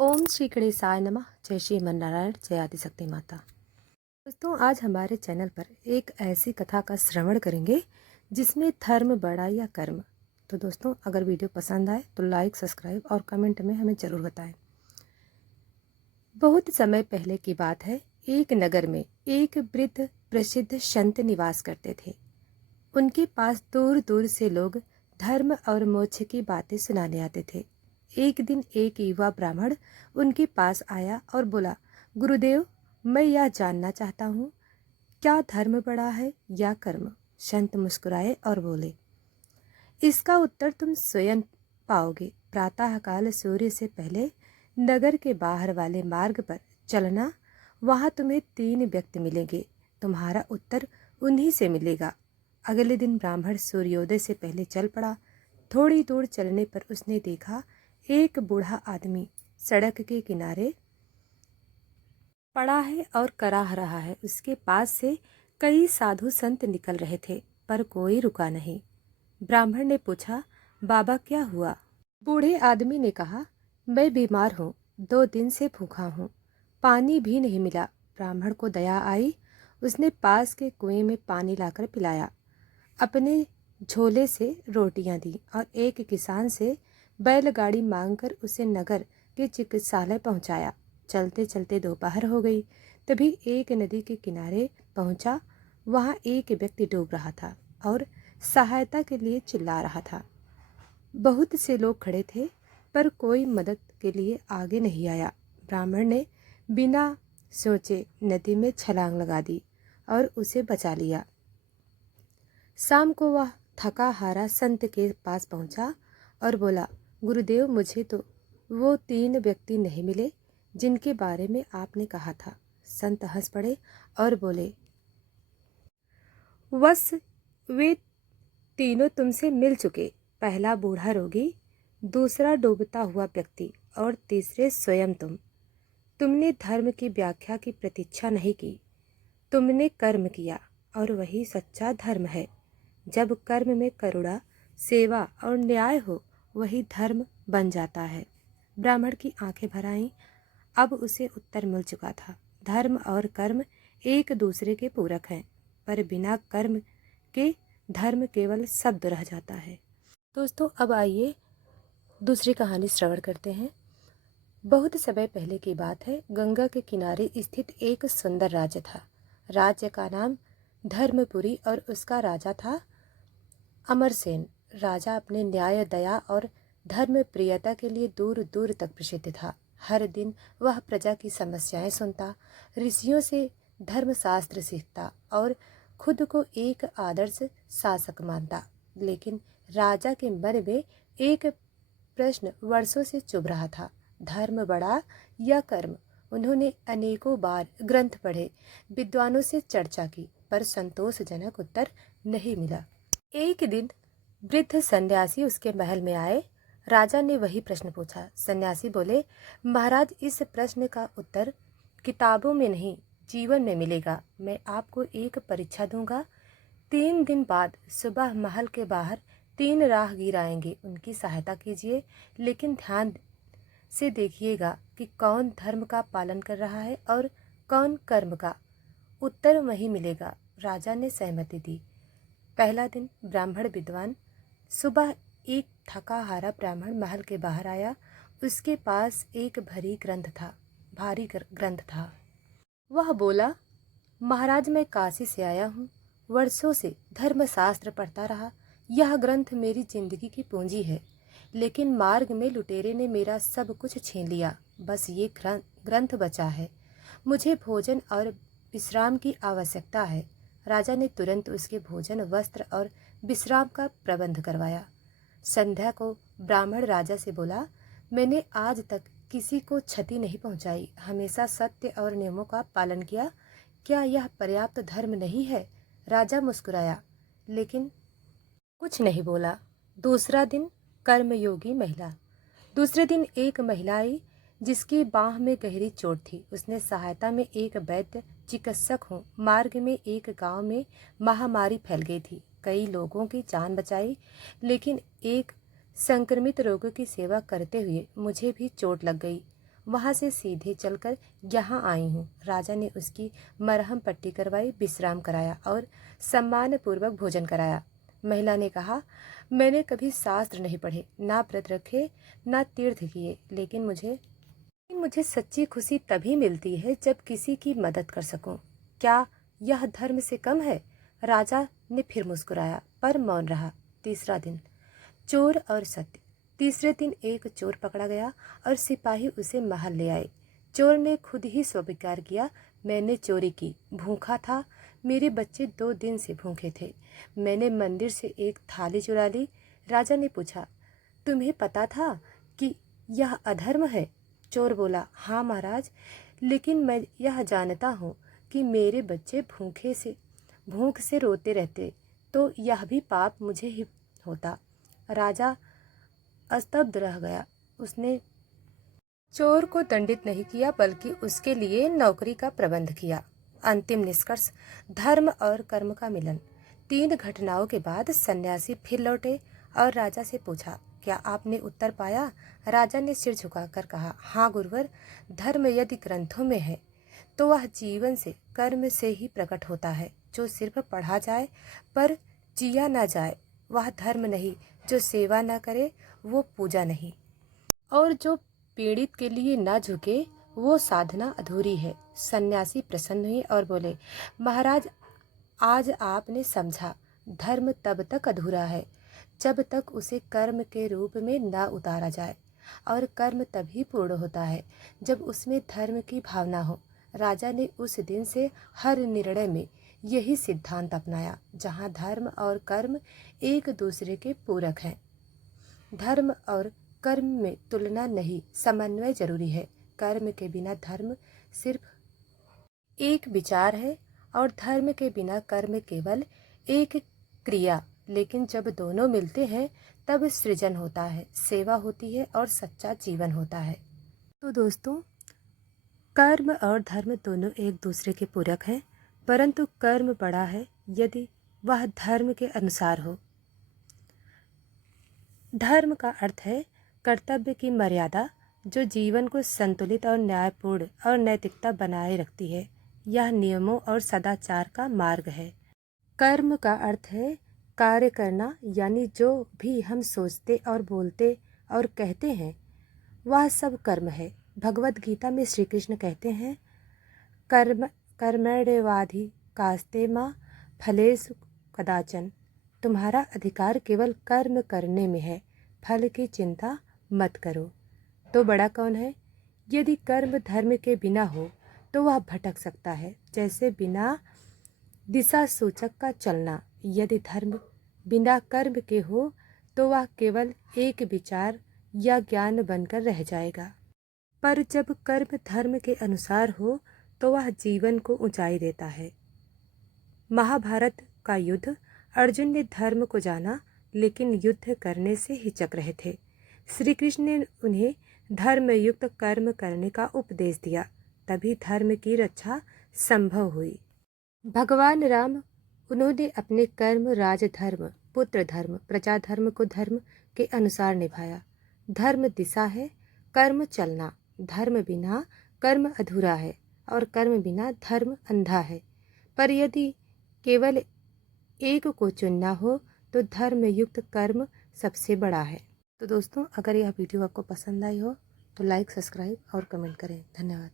ओम श्री गणेशाय नमः। जय श्री नारायण, जय आदिशक्ति माता। दोस्तों, आज हमारे चैनल पर एक ऐसी कथा का श्रवण करेंगे जिसमें धर्म बड़ा या कर्म। तो दोस्तों, अगर वीडियो पसंद आए तो लाइक, सब्सक्राइब और कमेंट में हमें ज़रूर बताएं। बहुत समय पहले की बात है। एक नगर में एक वृद्ध प्रसिद्ध संत निवास करते थे। उनके पास दूर दूर से लोग धर्म और मोक्ष की बातें सुनाने आते थे। एक दिन एक युवा ब्राह्मण उनके पास आया और बोला, गुरुदेव, मैं यह जानना चाहता हूँ, क्या धर्म बड़ा है या कर्म? संत मुस्कुराए और बोले, इसका उत्तर तुम स्वयं पाओगे। प्रातःकाल सूर्य से पहले नगर के बाहर वाले मार्ग पर चलना, वहाँ तुम्हें 3 व्यक्ति मिलेंगे। तुम्हारा उत्तर उन्हीं से मिलेगा। अगले दिन ब्राह्मण सूर्योदय से पहले चल पड़ा। थोड़ी दूर चलने पर उसने देखा, एक बूढ़ा आदमी सड़क के किनारे पड़ा है और कराह रहा है। उसके पास से कई साधु संत निकल रहे थे, पर कोई रुका नहीं। ब्राह्मण ने पूछा, बाबा क्या हुआ? बूढ़े आदमी ने कहा, मैं बीमार हूँ, 2 दिन से भूखा हूँ, पानी भी नहीं मिला। ब्राह्मण को दया आई। उसने पास के कुएं में पानी लाकर पिलाया, अपने झोले से रोटियां दी और एक किसान से बैलगाड़ी मांगकर उसे नगर के चिकित्सालय पहुंचाया। चलते चलते दोपहर हो गई। तभी एक नदी के किनारे पहुंचा। वहां एक व्यक्ति डूब रहा था और सहायता के लिए चिल्ला रहा था। बहुत से लोग खड़े थे, पर कोई मदद के लिए आगे नहीं आया। ब्राह्मण ने बिना सोचे नदी में छलांग लगा दी और उसे बचा लिया। शाम को वह थका हारा संत के पास पहुंचा और बोला, गुरुदेव, मुझे तो वो 3 व्यक्ति नहीं मिले जिनके बारे में आपने कहा था। संत हंस पड़े और बोले, बस वे तीनों तुमसे मिल चुके। पहला बूढ़ा रोगी, दूसरा डूबता हुआ व्यक्ति और तीसरे स्वयं तुम। तुमने धर्म की व्याख्या की प्रतीक्षा नहीं की, तुमने कर्म किया और वही सच्चा धर्म है। जब कर्म में करुणा, सेवा और न्याय हो, वही धर्म बन जाता है। ब्राह्मण की आंखें भर आईं। अब उसे उत्तर मिल चुका था। धर्म और कर्म एक दूसरे के पूरक हैं, पर बिना कर्म के धर्म केवल शब्द रह जाता है। दोस्तों, अब आइए दूसरी कहानी श्रवण करते हैं। बहुत समय पहले की बात है। गंगा के किनारे स्थित एक सुंदर राज्य था। राज्य का नाम धर्मपुरी और उसका राजा था अमरसेन। राजा अपने न्याय, दया और धर्म प्रियता के लिए दूर दूर तक प्रसिद्ध था। हर दिन वह प्रजा की समस्याएं सुनता, ऋषियों से धर्मशास्त्र सीखता और खुद को एक आदर्श शासक मानता। लेकिन राजा के मन में एक प्रश्न वर्षों से चुभ रहा था, धर्म बड़ा या कर्म? उन्होंने अनेकों बार ग्रंथ पढ़े, विद्वानों से चर्चा की, पर संतोषजनक उत्तर नहीं मिला। एक दिन वृद्ध सन्यासी उसके महल में आए। राजा ने वही प्रश्न पूछा। सन्यासी बोले, महाराज, इस प्रश्न का उत्तर किताबों में नहीं, जीवन में मिलेगा। मैं आपको एक परीक्षा दूंगा। 3 दिन बाद सुबह महल के बाहर 3 राहगीर आएंगे। उनकी सहायता कीजिए, लेकिन ध्यान से देखिएगा कि कौन धर्म का पालन कर रहा है और कौन कर्म का। उत्तर वही मिलेगा। राजा ने सहमति दी। पहला दिन ब्राह्मण विद्वान। सुबह एक थका हारा ब्राह्मण महल के बाहर आया। उसके पास एक भारी ग्रंथ था। वह बोला, महाराज, मैं काशी से आया हूँ। वर्षों से धर्मशास्त्र पढ़ता रहा। यह ग्रंथ मेरी जिंदगी की पूंजी है, लेकिन मार्ग में लुटेरे ने मेरा सब कुछ छीन लिया। बस ये ग्रंथ बचा है। मुझे भोजन और विश्राम की आवश्यकता है। राजा ने तुरंत उसके भोजन, वस्त्र और विश्राम का प्रबंध करवाया। संध्या को ब्राह्मण राजा से बोला, मैंने आज तक किसी को क्षति नहीं पहुंचाई, हमेशा सत्य और नियमों का पालन किया। क्या यह पर्याप्त धर्म नहीं है? राजा मुस्कुराया, लेकिन कुछ नहीं बोला। दूसरा दिन कर्मयोगी महिला। दूसरे दिन एक महिला आई जिसकी बाह में गहरी चोट थी। उसने सहायता में एक वैद्य चिकित्सक हूँ। मार्ग में एक गांव में महामारी फैल गई थी। कई लोगों की जान बचाई, लेकिन एक संक्रमित रोगी की सेवा करते हुए मुझे भी चोट लग गई। वहाँ से सीधे चलकर यहाँ आई हूँ। राजा ने उसकी मरहम पट्टी करवाई, विश्राम कराया और सम्मानपूर्वक भोजन कराया। महिला ने कहा, मैंने कभी शास्त्र नहीं पढ़े, ना व्रत रखे, ना तीर्थ किए, लेकिन मुझे सच्ची खुशी तभी मिलती है जब किसी की मदद कर सकूं। क्या यह धर्म से कम है? राजा ने फिर मुस्कुराया पर मौन रहा। तीसरा दिन। चोर और सत्य। तीसरे दिन एक चोर पकड़ा गया और सिपाही उसे महल ले आए। चोर ने खुद ही स्वीकार किया, मैंने चोरी की, भूखा था, मेरे बच्चे 2 दिन से भूखे थे, मैंने मंदिर से एक थाली चुरा ली। राजा ने पूछा, तुम्हें पता था कि यह अधर्म है? चोर बोला, हाँ महाराज, लेकिन मैं यह जानता हूँ कि मेरे बच्चे भूख से रोते रहते तो यह भी पाप मुझे ही होता। राजा स्तब्ध रह गया। उसने चोर को दंडित नहीं किया बल्कि उसके लिए नौकरी का प्रबंध किया। अंतिम निष्कर्ष, धर्म और कर्म का मिलन। 3 घटनाओं के बाद सन्यासी फिर लौटे और राजा से पूछा, क्या आपने उत्तर पाया? राजा ने सिर झुकाकर कहा, हाँ गुरुवर, धर्म यदि ग्रंथों में है तो वह जीवन से, कर्म से ही प्रकट होता है। जो सिर्फ पढ़ा जाए पर जिया ना जाए वह धर्म नहीं, जो सेवा ना करे वो पूजा नहीं, और जो पीड़ित के लिए ना झुके वो साधना अधूरी है। सन्यासी प्रसन्न हुए और बोले, महाराज, आज आपने समझा, धर्म तब तक अधूरा है जब तक उसे कर्म के रूप में ना उतारा जाए, और कर्म तभी पूर्ण होता है जब उसमें धर्म की भावना हो। राजा ने उस दिन से हर निर्णय में यही सिद्धांत अपनाया, जहाँ धर्म और कर्म एक दूसरे के पूरक हैं। धर्म और कर्म में तुलना नहीं, समन्वय जरूरी है। कर्म के बिना धर्म सिर्फ एक विचार है और धर्म के बिना कर्म केवल एक क्रिया। लेकिन जब दोनों मिलते हैं तब सृजन होता है, सेवा होती है और सच्चा जीवन होता है। तो दोस्तों, कर्म और धर्म दोनों एक दूसरे के पूरक हैं, परंतु कर्म बड़ा है यदि वह धर्म के अनुसार हो। धर्म का अर्थ है कर्तव्य की मर्यादा, जो जीवन को संतुलित और न्यायपूर्ण और नैतिकता बनाए रखती है। यह नियमों और सदाचार का मार्ग है। कर्म का अर्थ है कार्य करना, यानी जो भी हम सोचते और बोलते और कहते हैं वह सब कर्म है। भगवत गीता में श्री कृष्ण कहते हैं, कर्मण्येवाधिकारस्ते मा फलेषु कदाचन। तुम्हारा अधिकार केवल कर्म करने में है, फल की चिंता मत करो। तो बड़ा कौन है? यदि कर्म धर्म के बिना हो तो वह भटक सकता है, जैसे बिना दिशा सूचक का चलना। यदि धर्म बिना कर्म के हो तो वह केवल एक विचार या ज्ञान बनकर रह जाएगा, पर जब कर्म धर्म के अनुसार हो तो वह जीवन को ऊंचाई देता है। महाभारत का युद्ध, अर्जुन ने धर्म को जाना लेकिन युद्ध करने से हिचक रहे थे। श्री कृष्ण ने उन्हें धर्मयुक्त कर्म करने का उपदेश दिया, तभी धर्म की रक्षा संभव हुई। भगवान राम, उन्होंने अपने कर्म राजधर्म, पुत्र धर्म, प्रजा धर्म को धर्म के अनुसार निभाया। धर्म दिशा है, कर्म चलना। धर्म बिना कर्म अधूरा है और कर्म बिना धर्म अंधा है। पर यदि केवल एक को चुनना हो तो धर्मयुक्त कर्म सबसे बड़ा है। तो दोस्तों, अगर यह वीडियो आपको पसंद आई हो तो लाइक, सब्सक्राइब और कमेंट करें। धन्यवाद।